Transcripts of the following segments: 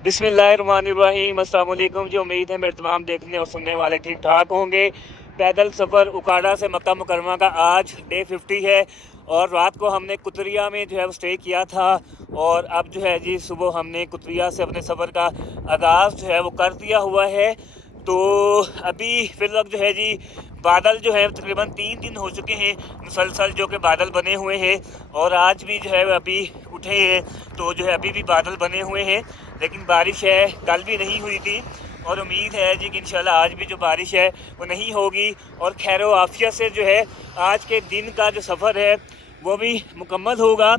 बिस्मिल्लाहिर्रहमानिर्रहीम। अस्सलाम वालेकुम जी। उम्मीद है मेरे तमाम देखने और सुनने वाले ठीक ठाक होंगे। पैदल सफ़र उकाड़ा से मक्का मुकरमा का आज डे 50 है और रात को हमने कुतरिया में जो है वो स्टे किया था और अब जो है जी सुबह हमने कुतरिया से अपने सफ़र का आगाज़ जो है वो कर दिया हुआ है। तो अभी फिर वक्त जो है जी बादल जो है तकरीबन 3 दिन हो चुके हैं मुसलसल जो कि बादल बने हुए हैं और आज भी जो है अभी उठे हैं तो जो है अभी भी बादल बने हुए हैं, लेकिन बारिश है कल भी नहीं हुई थी और उम्मीद है जी कि इंशाल्लाह आज भी जो बारिश है वो नहीं होगी और खैर व आफियत से जो है आज के दिन का जो सफ़र है वो भी मुकम्मल होगा।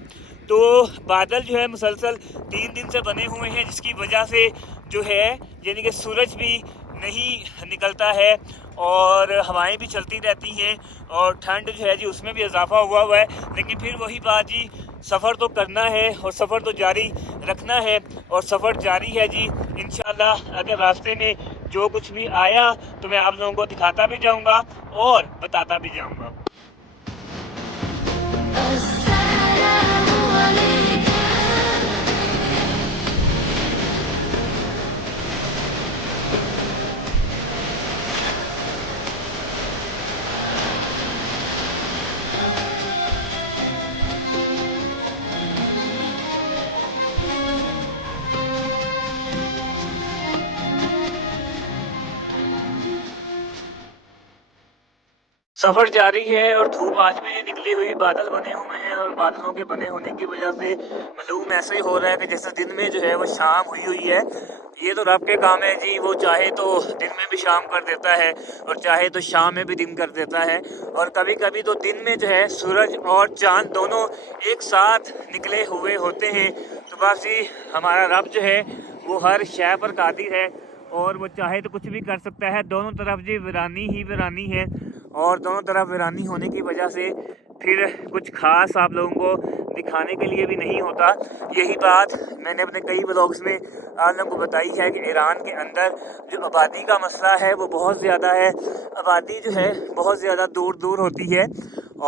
तो बादल जो है मुसलसल 3 दिन से बने हुए हैं जिसकी वजह से जो है यानी कि सूरज भी नहीं निकलता है और हवाएं भी चलती रहती हैं और ठंड जो है जी उसमें भी इजाफा हुआ है। लेकिन फिर वही बात जी, सफ़र तो करना है और सफ़र तो जारी रखना है और सफ़र जारी है जी इंशाल्लाह। अगर रास्ते में जो कुछ भी आया तो मैं आप लोगों को दिखाता भी जाऊंगा और बताता भी जाऊंगा। सफ़र जारी है और धूप आज में निकली हुई, बादल बने हुए हैं और बादलों के बने होने की वजह से मालूम ऐसे ही हो रहा है कि जैसे दिन में जो है वो शाम हुई है। ये तो रब के काम है जी, वो चाहे तो दिन में भी शाम कर देता है और चाहे तो शाम में भी दिन कर देता है और कभी कभी तो दिन में जो है सूरज और चांद दोनों एक साथ निकले हुए होते हैं। तो बस जी हमारा रब जो है वो हर शय पर कादिर है और वो चाहे तो कुछ भी कर सकता है। दोनों तरफ जी वीरानी ही वीरानी है और दोनों तरफ वीरानी होने की वजह से फिर कुछ खास आप लोगों को दिखाने के लिए भी नहीं होता। यही बात मैंने अपने कई ब्लॉग्स में आप लोगों को बताई है कि ईरान के अंदर जो आबादी का मसला है वो बहुत ज़्यादा है। आबादी जो है बहुत ज़्यादा दूर दूर होती है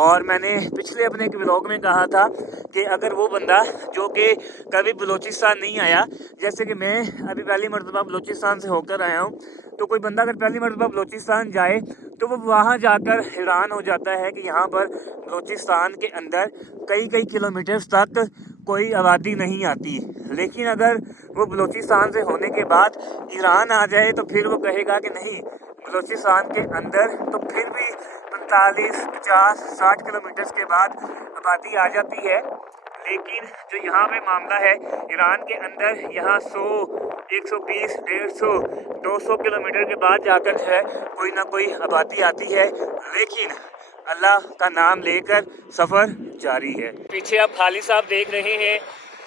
और मैंने पिछले अपने एक ब्लॉग में कहा था कि अगर वो बंदा जो कि कभी बलूचिस्तान नहीं आया, जैसे कि मैं अभी पहली मरतबा बलूचिस्तान से होकर आया हूँ, तो कोई बंदा अगर पहली मरतबा बलूचिस्तान जाए तो वो वहाँ जाकर हैरान हो जाता है कि यहाँ पर बलूचिस्तान के अंदर कई कई किलोमीटर्स तक कोई आबादी नहीं आती। लेकिन अगर वो बलूचिस्तान से होने के बाद ईरान आ जाए तो फिर वो कहेगा कि नहीं, बलूचिस्तान के अंदर तो फिर भी 45, 50, 60 किलोमीटर्स के बाद आबादी आ जाती है। लेकिन जो यहाँ पे मामला है ईरान के अंदर, यहाँ 100, 120, 150, 200 किलोमीटर के बाद जाकर जो है कोई ना कोई आबादी आती है। लेकिन अल्लाह का नाम लेकर सफ़र जारी है। पीछे आप खालिद साहब देख रहे हैं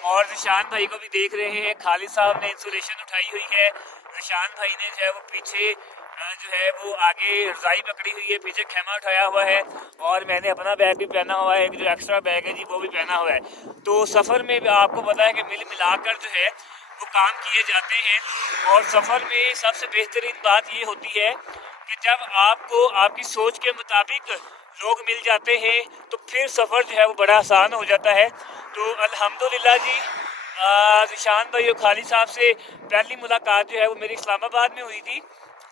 और निशान भाई को भी देख रहे हैं। खालिद साहब ने इंसुलेशन उठाई हुई है, निशान भाई ने जो है वो पीछे जो है वो आगे रजाई पकड़ी हुई है, पीछे खेमा उठाया हुआ है और मैंने अपना बैग भी पहना हुआ है, जो एक्स्ट्रा बैग है जी वो भी पहना हुआ है। तो सफ़र में भी आपको पता है कि मिल मिलाकर जो है वो काम किए जाते हैं और सफ़र में सबसे बेहतरीन बात ये होती है कि जब आपको आपकी सोच के मुताबिक लोग मिल जाते हैं तो फिर सफ़र जो है वो बड़ा आसान हो जाता है। तो अल्हम्दुलिल्लाह जी निशान भाई और खालिद साहब से पहली मुलाकात जो है वो मेरी इस्लामाबाद में हुई थी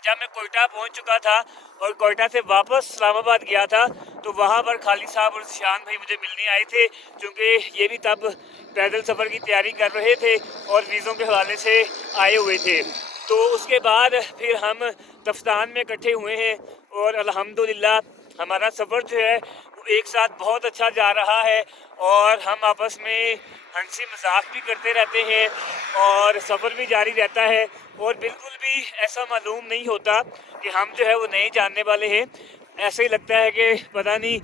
जब मैं कोयटा पहुंच चुका था और कोयटा से वापस इस्लामाबाद गया था। तो वहां पर खालिद साहब और निशान भाई मुझे मिलने आए थे क्योंकि ये भी तब पैदल सफ़र की तैयारी कर रहे थे और वीज़ों के हवाले से आए हुए थे। तो उसके बाद फिर हम तफ्तान में इकट्ठे हुए हैं और अल्हम्दुलिल्लाह हमारा सफ़र जो है वो एक साथ बहुत अच्छा जा रहा है और हम आपस में हंसी मजाक भी करते रहते हैं और सफ़र भी जारी रहता है और बिल्कुल भी ऐसा मालूम नहीं होता कि हम जो है वो नए जानने वाले हैं। ऐसे ही लगता है कि पता नहीं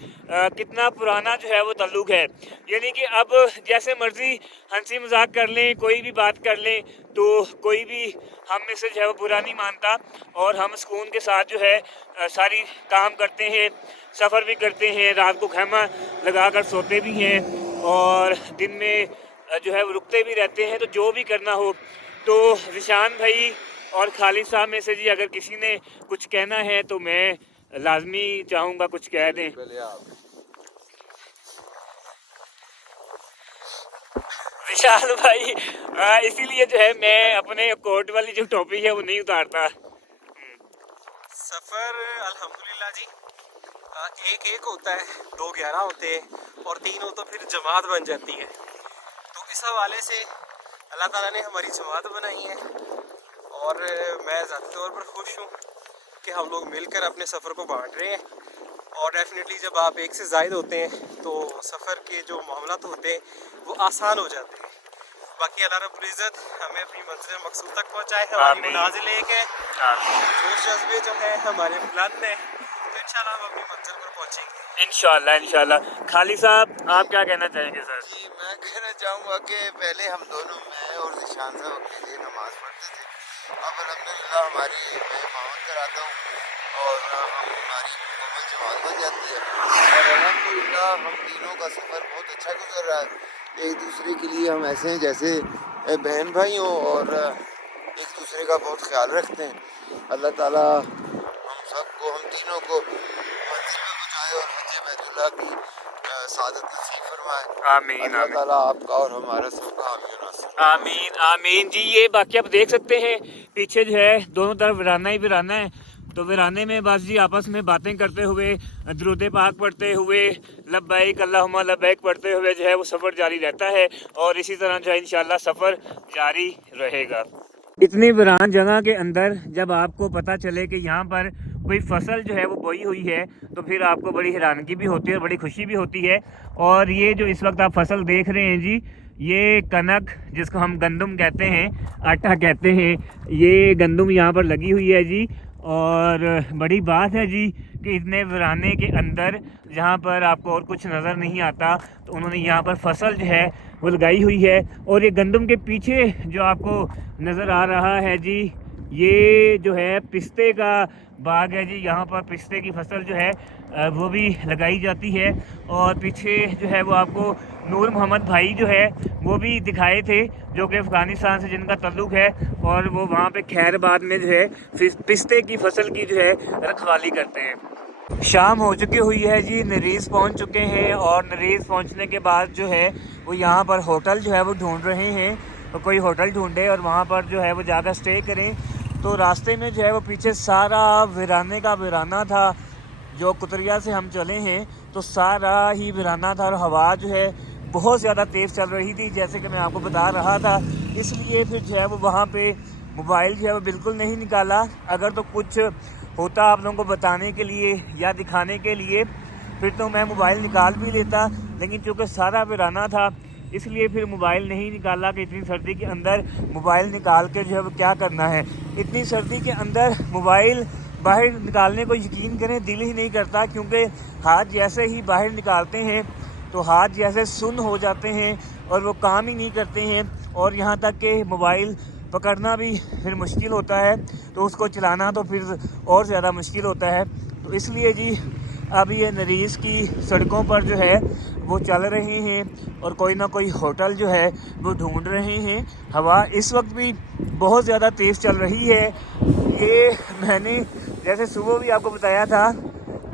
कितना पुराना जो है वो ताल्लुक़ है। यानी कि अब जैसे मर्ज़ी हंसी मजाक कर लें, कोई भी बात कर लें, तो कोई भी हम में से जो है वो बुरा नहीं मानता, और हम सुकून के साथ जो है सारी काम करते हैं, सफ़र भी करते हैं, रात को खैमा लगा कर सोते भी हैं, और दिन में जो है वो रुकते भी रहते हैं। तो जो भी करना हो, तो ज़िशान भाई और खालिद साहब में से जी अगर किसी ने कुछ कहना है तो मैं लाजमी चाहूँगा कुछ कह दें। विशाल भाई इसीलिए जो है मैं अपने कोट वाली जो टोपी है वो नहीं उतारता। सफ़र अल्हम्दुलिल्लाह जी एक एक होता है, 2 11 होते हैं, और 3 हो तो फिर जमात बन जाती है। तो इस हवाले से अल्लाह ताला ने हमारी जमात बनाई है, और मैं ज़ाती तौर पर खुश हूँ कि हम लोग मिलकर अपने सफ़र को बांट रहे हैं। और डेफिनेटली जब आप एक से ज़ायद होते हैं तो सफ़र के जो मामलात होते हैं वो आसान हो जाते हैं। बाकी अल्लाह रब्बुल इज़्ज़त हमें अपनी मंज़िल मकसूद तक पहुँचाए, हमारी मुनाज़िल एक है, जोश जज्बे जो है हमारे बुलंद है, तो इंशाल्लाह हम अपनी मंज़िल पर पहुँचेंगे इंशाल्लाह। खालिद साहब आप क्या कहना चाहेंगे सर? जी मैं कहना चाहूँगा कि पहले हम दोनों, मैं और ज़िशान साहब अकेले नमाज़ पढ़ते थे। अब अल्हम्दुलिल्लाह हमारी मैं इमामत कराता हूँ और हमारी मुकम्मल जमात बन जाती है, और अल्हम्दुलिल्लाह हम तीनों का सफ़र बहुत अच्छा गुजर रहा है। एक दूसरे के लिए हम ऐसे हैं जैसे बहन भाई हों, और एक दूसरे का बहुत ख्याल रखते हैं। अल्लाह ताला हम सबको, हम तीनों को मंजिल में पहुँचाए और हज बैतुल्लाह की सादत नसीब फरमाए। आमीन अल्लाह आमीन ताला आपका और हमारा सबका हामी और नासिर। आमीन आमीन जी। ये बाकी आप देख सकते हैं पीछे जो है दोनों तरफ वीराना ही वीराना है। तो वीराने में बस जी आपस में बातें करते हुए, दरूद पाक पढ़ते हुए, लब्बैक अल्लाहुम्मा लब्बैक पढ़ते हुए जो है वो सफ़र जारी रहता है, और इसी तरह जो है इंशाल्लाह सफ़र जारी रहेगा। इतनी वीरान जगह के अंदर जब आपको पता चले कि यहाँ पर कोई फसल जो है वो बोई हुई है, तो फिर आपको बड़ी हैरानगी भी होती है और बड़ी खुशी भी होती है। और ये जो इस वक्त आप फसल देख रहे हैं जी, ये कनक जिसको हम गंदम कहते हैं, आटा कहते हैं, ये गंदम यहाँ पर लगी हुई है जी। और बड़ी बात है जी कि इतने वीराने के अंदर जहाँ पर आपको और कुछ नज़र नहीं आता, तो उन्होंने यहाँ पर फसल जो है वो लगाई हुई है। और ये गंदम के पीछे जो आपको नज़र आ रहा है जी, ये जो है पिस्ते का बाग है जी। यहाँ पर पिस्ते की फसल जो है वो भी लगाई जाती है। और पीछे जो है वो आपको नूर मोहम्मद भाई जो है वो भी दिखाए थे, जो कि अफ़गानिस्तान से जिनका ताल्लुक़ है, और वो वहाँ पे खैरबाद में जो है पिस्ते की फसल की जो है रखवाली करते हैं। शाम हो चुकी हुई है जी, नरीस पहुँच चुके हैं, और नरीस पहुँचने के बाद जो है वो यहाँ पर होटल जो है वो ढूंढ रहे हैं। तो कोई होटल ढूंढे और वहाँ पर जो है वो जाकर स्टे करें। तो रास्ते में जो है वो पीछे सारा वीराने का वीराना था। जो कुतरिया से हम चले हैं तो सारा ही वीराना था, और हवा जो है बहुत ज़्यादा तेज़ चल रही थी, जैसे कि मैं आपको बता रहा था। इसलिए फिर जो है वो वहाँ पे मोबाइल जो है वो बिल्कुल नहीं निकाला। अगर तो कुछ होता आप लोगों को बताने के लिए या दिखाने के लिए, फिर तो मैं मोबाइल निकाल भी लेता, लेकिन चूँकि सारा वीराना था इसलिए फिर मोबाइल नहीं निकाला कि इतनी सर्दी के अंदर मोबाइल निकाल के जो है वो क्या करना है। इतनी सर्दी के अंदर मोबाइल बाहर निकालने को यकीन करें दिल ही नहीं करता, क्योंकि हाथ जैसे ही बाहर निकालते हैं तो हाथ जैसे सुन्न हो जाते हैं और वो काम ही नहीं करते हैं, और यहाँ तक कि मोबाइल पकड़ना भी फिर मुश्किल होता है, तो उसको चलाना तो फिर और ज़्यादा मुश्किल होता है। तो इसलिए जी अब ये नरीस की सड़कों पर जो है वो चल रहे हैं, और कोई ना कोई होटल जो है वो ढूंढ रहे हैं। हवा इस वक्त भी बहुत ज़्यादा तेज़ चल रही है। ये मैंने जैसे सुबह भी आपको बताया था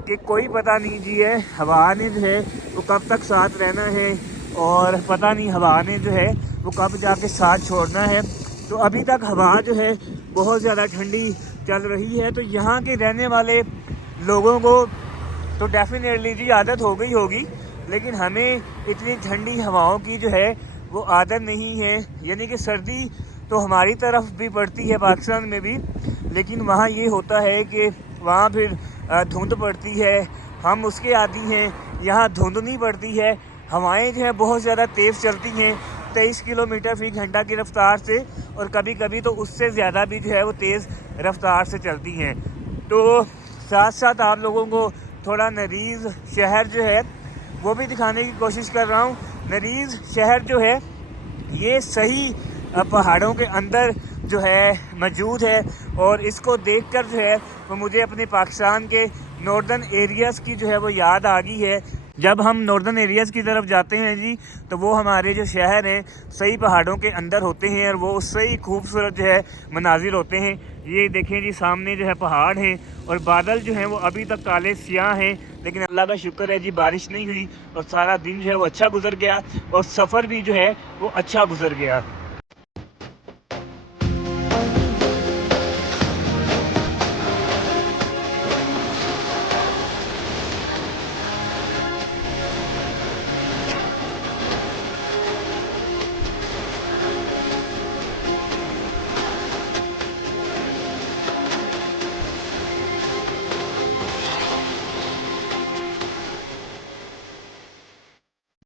कि कोई पता नहीं जी है हवा ने जो है वो कब तक साथ रहना है, और पता नहीं हवा ने जो है वो कब जाके साथ छोड़ना है। तो अभी तक हवा जो है बहुत ज़्यादा ठंडी चल रही है। तो यहाँ के रहने वाले लोगों को तो डेफिनेटली जी आदत हो गई होगी, लेकिन हमें इतनी ठंडी हवाओं की जो है वो आदत नहीं है। यानी कि सर्दी तो हमारी तरफ भी पड़ती है, पाकिस्तान में भी, लेकिन वहाँ ये होता है कि वहाँ फिर धुंध पड़ती है, हम उसके आदी हैं। यहाँ धुंध नहीं पड़ती है, हवाएं जो है बहुत ज़्यादा तेज़ चलती हैं, 23 किलोमीटर फ़ी घंटा की रफ़्तार से, और कभी कभी तो उससे ज़्यादा भी जो है वो तेज़ रफ़्तार से चलती हैं। तो साथ साथ आप लोगों को थोड़ा नरीज़ शहर जो है वो भी दिखाने की कोशिश कर रहा हूँ। नरीज़ शहर जो है ये सही पहाड़ों के अंदर जो है मौजूद है, और इसको देखकर जो है वो मुझे अपने पाकिस्तान के नॉर्दर्न एरियाज़ की जो है वो याद आ गई है। जब हम नॉर्दर्न एरियाज़ की तरफ जाते हैं जी, तो वो हमारे जो शहर हैं सही पहाड़ों के अंदर होते हैं, और वो उससे ही खूबसूरत जो है मनाजिर होते हैं। ये देखें जी, सामने जो है पहाड़ हैं और बादल जो हैं वो अभी तक काले स्याह हैं, लेकिन अल्लाह का शुक्र है जी बारिश नहीं हुई और सारा दिन जो है वो अच्छा गुजर गया, और सफ़र भी जो है वो अच्छा गुजर गया।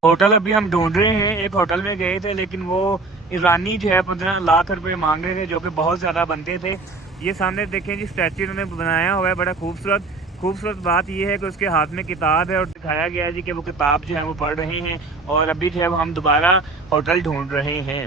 होटल अभी हम ढूंढ रहे हैं। एक होटल में गए थे, लेकिन वो ईरानी जो है 15 लाख रुपए मांग रहे थे, जो कि बहुत ज़्यादा बनते थे। ये सामने देखें जी, स्टैचू उन्होंने बनाया हुआ है बड़ा खूबसूरत। खूबसूरत बात ये है कि उसके हाथ में किताब है और दिखाया गया है जी कि वो किताब जो है वो पढ़ रहे हैं, और अभी जो है वो हम दोबारा होटल ढूंढ रहे हैं।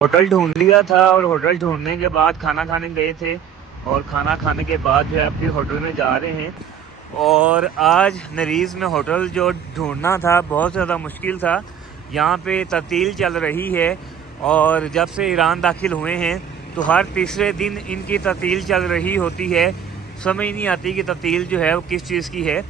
होटल ढूंढ लिया था, और होटल ढूंढने के बाद खाना खाने गए थे, और खाना खाने के बाद जो है अपनी होटल में जा रहे हैं। और आज नरीज़ में होटल जो ढूंढना था बहुत ज़्यादा मुश्किल था। यहाँ पे तब्दील चल रही है, और जब से ईरान दाखिल हुए हैं तो हर तीसरे दिन इनकी तब्दील चल रही होती है। समझ नहीं आती कि तब्दील जो है वो किस चीज़ की है।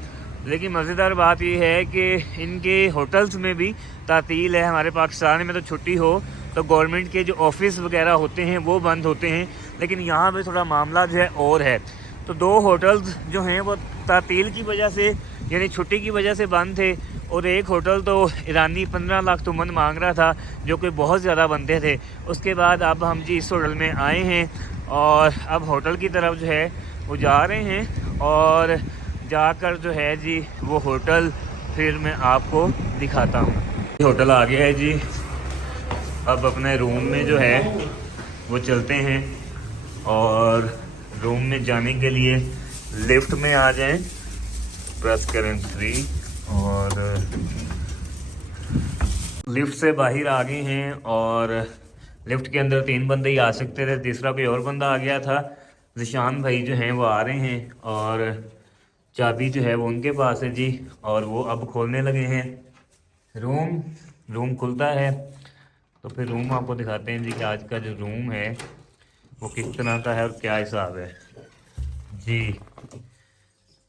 लेकिन मज़ेदार बात यह है कि इनके होटल्स में भी तातील है। हमारे पाकिस्तान में तो छुट्टी हो तो गवर्नमेंट के जो ऑफिस वगैरह होते हैं वो बंद होते हैं, लेकिन यहाँ पे थोड़ा मामला जो है और है। तो 2 होटल्स जो हैं वो तातील की वजह से, यानी छुट्टी की वजह से बंद थे, और एक होटल तो ईरानी 15 लाख तुमन मांग रहा था, जो कि बहुत ज़्यादा बनते थे। उसके बाद अब हम जी इस होटल में आए हैं, और अब होटल की तरफ जो है वो जा रहे हैं, और जाकर जो है जी वो होटल फिर मैं आपको दिखाता हूँ। होटल आ गया है जी। अब अपने रूम में जो है वो चलते हैं, और रूम में जाने के लिए लिफ्ट में आ जाएं, प्रेस करें 3, और लिफ्ट से बाहर आ गए हैं। और लिफ्ट के अंदर 3 बंदे ही आ सकते थे, तीसरा कोई और बंदा आ गया था। ज़िशान भाई जो हैं वो आ रहे हैं, और चाबी जो है वो उनके पास है जी, और वो अब खोलने लगे हैं। रूम खुलता है तो फिर रूम आपको दिखाते हैं जी कि आज का जो रूम है वो किस तरह का है और क्या हिसाब है जी।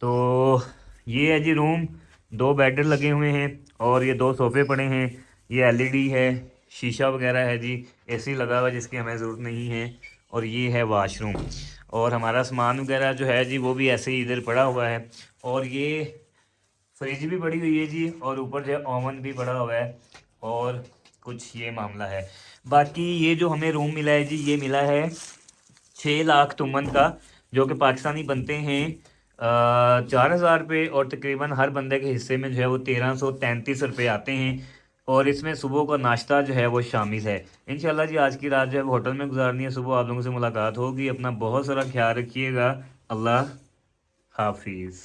तो ये है जी रूम। 2 बेड लगे हुए हैं, और ये 2 सोफ़े पड़े हैं। ये एलईडी है, शीशा वगैरह है जी, एसी लगा हुआ है जिसकी हमें ज़रूरत नहीं है, और ये है वाशरूम। और हमारा सामान वगैरह जो है जी वो भी ऐसे ही इधर पड़ा हुआ है। और ये फ्रिज भी पड़ी हुई है जी, और ऊपर जो है ओवन भी पड़ा हुआ है, और कुछ ये मामला है। बाकी ये जो हमें रूम मिला है जी, ये मिला है 6 लाख तुमन का, जो कि पाकिस्तानी बनते हैं 4,000 रुपये, और तकरीबन हर बंदे के हिस्से में जो है वो 1,333 रुपये आते हैं। और इसमें सुबह का नाश्ता जो है वो शामिल है। इंशाल्लाह जी आज की रात जो है वो होटल में गुजारनी है, सुबह आप लोगों से मुलाकात होगी। अपना बहुत सारा ख्याल रखिएगा। अल्लाह हाफिज़।